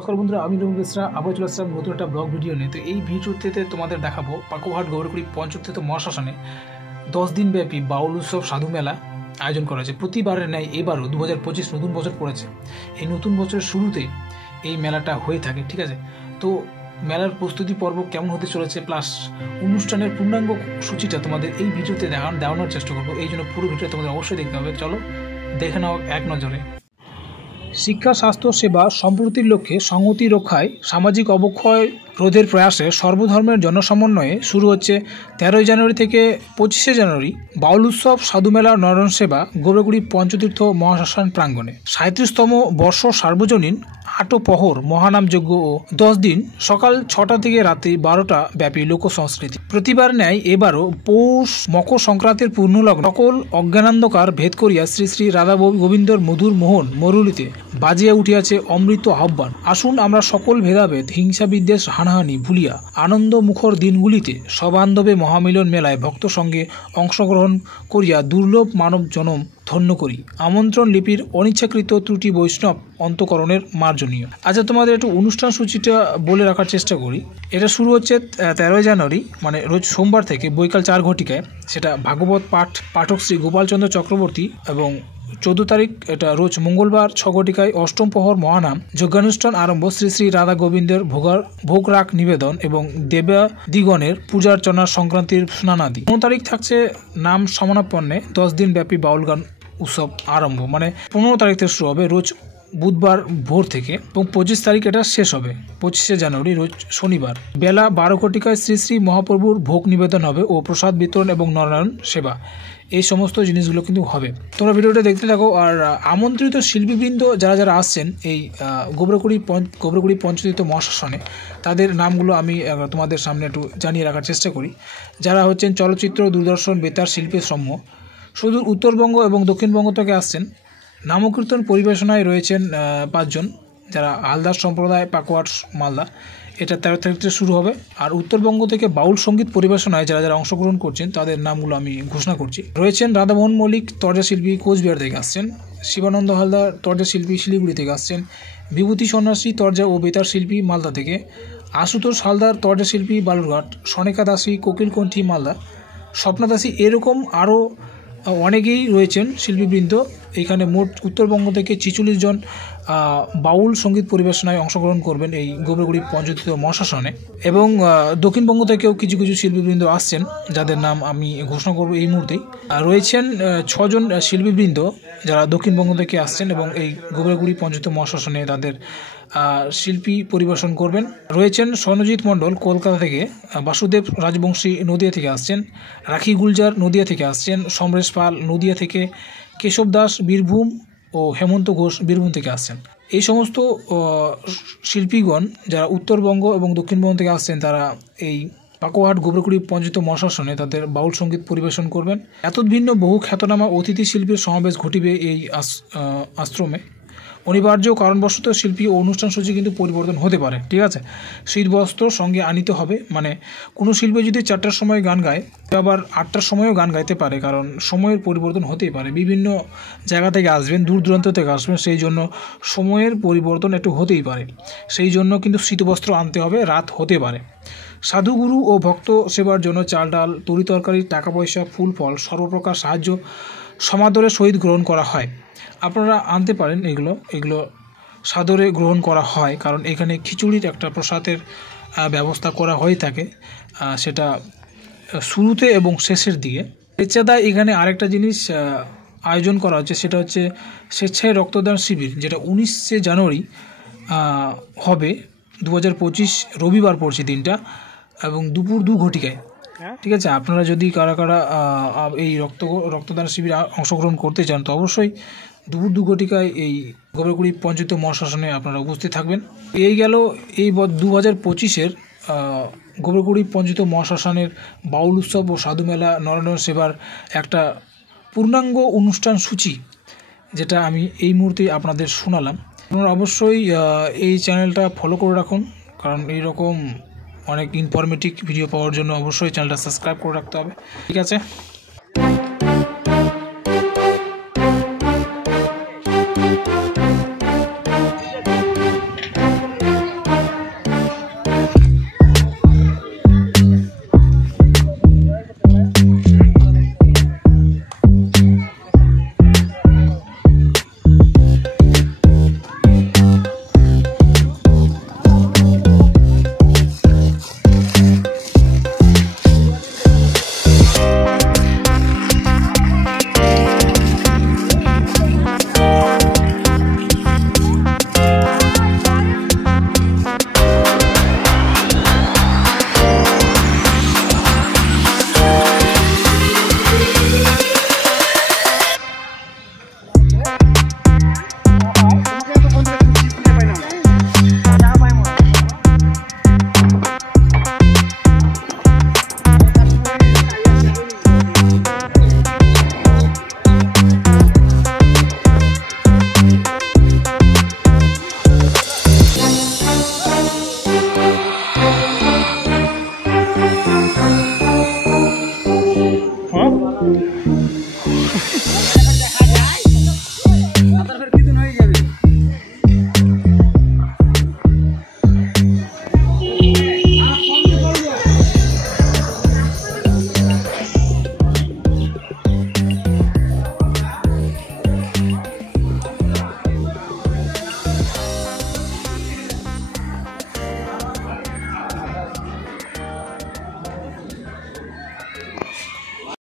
নমস্কার বন্ধুরা, আমি রবি বেসরা আবার চলে আসলাম নতুন একটা ব্লগ ভিডিও নিয়ে। তো এই ভিডিওতে তোমাদের দেখাবো পাকুয়াহাট গৌরকুড়ি পঞ্চতীর্থ মহাশ্মশানে 10 দিন ব্যাপী বাউল উৎসব সাধু মেলা আয়োজন করা হয়েছে। প্রতিবারের ন্যায় এবারও 2025 নতুন বছর পড়েছে। এই নতুন বছরের শুরুতে এই মেলাটা হয়ে থাকে, ঠিক আছে। তো মেলার প্রস্তুতি পর্ব কেমন হতে চলেছে প্লাস অনুষ্ঠানের পূর্ণাঙ্গ সূচিটা তোমাদের এই ভিডিওতে দেখানোর চেষ্টা করবো। এই জন্য পুরো ভিডিওটা তোমাদের অবশ্যই দেখতে হবে। চলো দেখে নাও এক নজরে। শিক্ষা, স্বাস্থ্য সেবা সম্প্রতির লক্ষ্যে সংহতি রক্ষায় সামাজিক অবক্ষয় রোধের প্রয়াসে সর্বধর্মের জনসমন্বয়ে শুরু হচ্ছে 13 জানুয়ারি থেকে 25 জানুয়ারি বাউল উৎসব সাধুমেলা নরণ সেবা গৌরকুড়ি পঞ্চতীর্থ মহাশ্মশান প্রাঙ্গণে 37তম বর্ষ সার্বজনীন আটোপহর মহানাম যজ্ঞ ও 10 দিন সকাল 6টা থেকে রাত্রি 12টা ব্যাপী লোক সংস্কৃতি। প্রতিবার ন্যায় এবারও পৌষ মকর সংক্রান্তির পূর্ণলগ্ন সকল অজ্ঞানান্ধকার ভেদ করিয়া শ্রী শ্রী রাধা গোবিন্দর মধুর মোহন মরুলিতে বাজিয়া উঠিয়াছে অমৃত আহ্বান। আসুন আমরা সকল ভেদাভেদ হিংসা বিদ্বেষ হানাহানি ভুলিয়া আনন্দ মুখর দিনগুলিতে সবান্ধবে মহামিলন মেলায় ভক্ত সঙ্গে অংশগ্রহণ করিয়া দুর্লভ মানব জনম ধন্য করি। আমন্ত্রণ লিপির অনিচ্ছাকৃত ত্রুটি বৈষ্ণব অন্তকরণের মার্জনীয়। আচ্ছা, তোমাদের একটু অনুষ্ঠান সূচিটা বলে রাখার চেষ্টা করি। এটা শুরু হচ্ছে 13 জানুয়ারি মানে রোজ সোমবার থেকে বৈকাল 4 ঘটিকায়। সেটা ভাগবত পাঠক শ্রী গোপালচন্দ্র চক্রবর্তী। এবং 14 তারিখ এটা রোজ মঙ্গলবার 6 ঘটিকায় অষ্টম প্রহর মহানাম যজ্ঞানুষ্ঠান আরম্ভ, শ্রী শ্রী রাধা গোবিন্দের ভোগ রাগ নিবেদন এবং দেবাদিগণের পূজার্চনা সংক্রান্তির স্নানাদি। 15 তারিখ থাকছে নাম সমাপন্নে 10 দিন ব্যাপী বাউল গান উৎসব আরম্ভ, মানে 15 তারিখ থেকে শুরু হবে রোজ বুধবার ভোর থেকে এবং 25 তারিখ এটা শেষ হবে 25 জানুয়ারি রোজ শনিবার বেলা 12 ঘটিকায় শ্রী শ্রী মহাপ্রভুর ভোগ নিবেদন হবে ও প্রসাদ বিতরণ এবং নরনারায়ণ সেবা। এই সমস্ত জিনিসগুলো কিন্তু হবে। তোমরা ভিডিওটা দেখতে থাকো। আর আমন্ত্রিত শিল্পীবৃন্দ যারা যারা আসছেন এই গৌরকুড়ি পঞ্চতীর্থ মহাশ্মশানে, তাদের নামগুলো আমি তোমাদের সামনে একটু জানিয়ে রাখার চেষ্টা করি। যারা হচ্ছেন চলচ্চিত্র, দূরদর্শন, বেতার শিল্পী সমূহ সুদূর উত্তরবঙ্গ এবং দক্ষিণবঙ্গ থেকে আসছেন। নামকীর্তন পরিবেশনায় রয়েছেন 5 জন, যারা হালদার সম্প্রদায়, পাকুয়াহাট, মালদা। এটা 13 তারিখ থেকে শুরু হবে। আর উত্তরবঙ্গ থেকে বাউল সঙ্গীত পরিবেশনায় যারা যারা অংশগ্রহণ করছেন তাদের নামগুলো আমি ঘোষণা করছি। রয়েছেন রাধামোহন মল্লিক, তর্জা শিল্পী, কোচবিহার থেকে আসছেন। শিবানন্দ হালদার, তর্জা শিল্পী, শিলিগুড়ি থেকে আসছেন। বিভূতি সন্ন্যাসী, তর্জা ও বেতার শিল্পী, মালদা থেকে। আশুতোষ হালদার, তর্জা শিল্পী, বালুরঘাট। সনেকা দাসী, কোকিলকণ্ঠী, মালদা। স্বপ্না দাসী, এরকম আরও অনেকেই রয়েছেন শিল্পীবৃন্দ। এখানে মোট উত্তরবঙ্গ থেকে 46 জন বাউল সঙ্গীত পরিবেশনায় অংশগ্রহণ করবেন এই গৌরকুড়ি পঞ্চতীর্থ মহাশ্মশানে। এবং দক্ষিণবঙ্গ থেকেও কিছু কিছু শিল্পীবৃন্দ আসছেন, যাদের নাম আমি ঘোষণা করব এই মুহূর্তেই। রয়েছেন 6 জন শিল্পীবৃন্দ যারা দক্ষিণবঙ্গ থেকে আসছেন এবং এই গৌরকুড়ি পঞ্চতীর্থ মহাশ্মশানে তাদের শিল্পী পরিবেশন করবেন। রয়েছেন স্বর্ণজিৎ মণ্ডল কলকাতা থেকে, বাসুদেব রাজবংশী নদিয়া থেকে আসছেন, রাখি গুলজার নদিয়া থেকে আসছেন, সমরেশ পাল নদিয়া থেকে, কেশব দাস বীরভূম ও হেমন্ত ঘোষ বীরভূম থেকে আসছেন। এই সমস্ত শিল্পীগণ যারা উত্তরবঙ্গ এবং দক্ষিণবঙ্গ থেকে আসছেন, তারা এই পাকুয়াহাট গৌরকুড়ি পঞ্চতীর্থ মহাশ্মশানে তাদের বাউল সঙ্গীত পরিবেশন করবেন। এতদ্ভিন্ন বহু খ্যাতনামা অতিথি শিল্পীর সমাবেশ ঘটিবে এই আশ্রমে। অনিবার্য কারণবশত শিল্পী ও অনুষ্ঠান সূচি কিন্তু পরিবর্তন হতে পারে, ঠিক আছে। শীতবস্ত্র সঙ্গে আনিতে হবে, মানে কোনো শিল্পী যদি 4টার সময় গান গায়, আবার 8টার সময়ও গান গাইতে পারে, কারণ সময়ের পরিবর্তন হতেই পারে। বিভিন্ন জায়গা থেকে আসবেন, দূর দূরান্ত থেকে আসবেন, সেই জন্য সময়ের পরিবর্তন একটু হতেই পারে। সেই জন্য কিন্তু শীতবস্ত্র আনতে হবে, রাত হতে পারে। সাধুগুরু ও ভক্ত সেবার জন্য চাল ডাল, তরি তরকারি, টাকা পয়সা, ফুল ফল সর্বপ্রকার সাহায্য সমাদরের সহিত গ্রহণ করা হয়। আপনারা আনতে পারেন, এগুলো সাদরে গ্রহণ করা হয়, কারণ এখানে খিচুড়ির একটা প্রসাদের ব্যবস্থা করা হয়ে থাকে, সেটা শুরুতে এবং শেষের দিকে। এছাড়া এখানে আরেকটা জিনিস আয়োজন করা হচ্ছে, সেটা হচ্ছে স্বেচ্ছায় রক্তদান শিবির, যেটা 19 জানুয়ারি হবে 2025 রবিবার পড়ছে দিনটা, এবং দুপুর 2 ঘটিকায়, ঠিক আছে। আপনারা যদি কারা এই রক্তদান শিবিরে অংশগ্রহণ করতে চান, তো অবশ্যই দুপুর 2 ঘটিকায় এই গৌরকুড়ি পঞ্চতীর্থ মহাশ্মশানে আপনারা উপস্থিত থাকবেন। এই গেল এই 2025-এর গৌরকুড়ি পঞ্চতীর্থ মহাশ্মশানের বাউল উৎসব ও সাধু মেলা নরনারায়ণ সেবার একটা পূর্ণাঙ্গ অনুষ্ঠান সূচি, যেটা আমি এই মুহূর্তে আপনাদের শোনালাম। আপনারা অবশ্যই এই চ্যানেলটা ফলো করে রাখুন, কারণ এইরকম অনেক ইনফরমেটিভ ভিডিও পাওয়ার জন্য অবশ্যই চ্যানেলটা সাবস্ক্রাইব করে রাখতে হবে, ঠিক আছে।